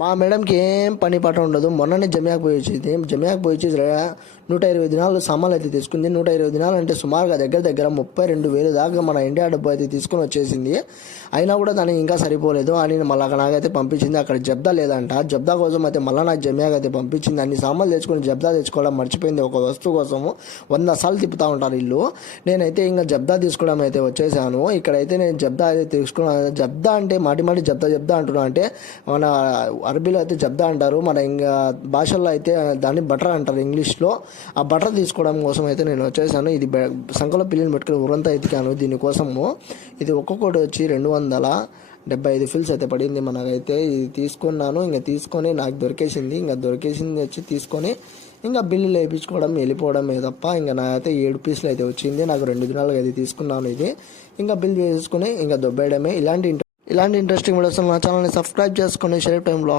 మా మేడంకి ఏం పని పాట ఉండదు. మొన్ననే జమ్యాకు పోయి వచ్చింది. జమ్యాకు పోయి వచ్చి 120 దినాలు సామాన్లు అయితే తీసుకుంది. 120 దినాలు అంటే సుమారుగా దగ్గర 32,000 దాకా మన ఇండియా డబ్బు అయితే తీసుకొని వచ్చేసింది. అయినా కూడా దానికి ఇంకా సరిపోలేదు అని మళ్ళీ నాకైతే పంపించింది. అక్కడ జబ్దా లేదంట. జబ్దా కోసం అయితే మళ్ళీ నాకు జమ్యాకు అయితే పంపించింది. అన్ని సామాన్లు తెచ్చుకొని జబ్దా తెచ్చుకోవడం మర్చిపోయింది. ఒక వస్తువు కోసము 100 సార్లు తిప్పుతూ ఉంటారు ఇల్లు. నేనైతే ఇంకా జబ్దా తీసుకోవడం అయితే వచ్చేసాను. ఇక్కడైతే నేను జబ్దా అయితే తీసుకున్నాను. జబ్దా అంటే మాటి జబ్దా అంటున్నా, అంటే మన అరబీలో అయితే జబ్దా అంటారు, మన ఇంకా భాషల్లో అయితే దాన్ని బటర్ అంటారు ఇంగ్లీష్లో. ఆ బటర్ తీసుకోవడం కోసం అయితే నేను వచ్చేసాను. ఇది సంఖలో పిల్లిని పెట్టుకుని ఊరంతా ఎతికాను దీనికోసము. ఇది ఒక్కొక్కటి వచ్చి 275 ఫిల్స్ అయితే పడింది మనకైతే. ఇది తీసుకున్నాను. ఇంకా తీసుకొని నాకు దొరికేసింది. వచ్చి తీసుకొని ఇంకా బిల్లులు వేయించుకోవడం వెళ్ళిపోవడమే తప్ప ఇంకా నాకైతే 7 పీసులు అయితే వచ్చింది. నాకు 2 దినాలుగా అయితే తీసుకున్నాను. ఇది ఇంకా బిల్ వేసుకొని ఇంకా దొబ్బేయడమే. ఇలాంటి ఇంట్రెస్టింగ్ వీడియోస్ నా ఛానల్ని సబ్స్క్రైబ్ చేసుకొని షేర్ టైంలో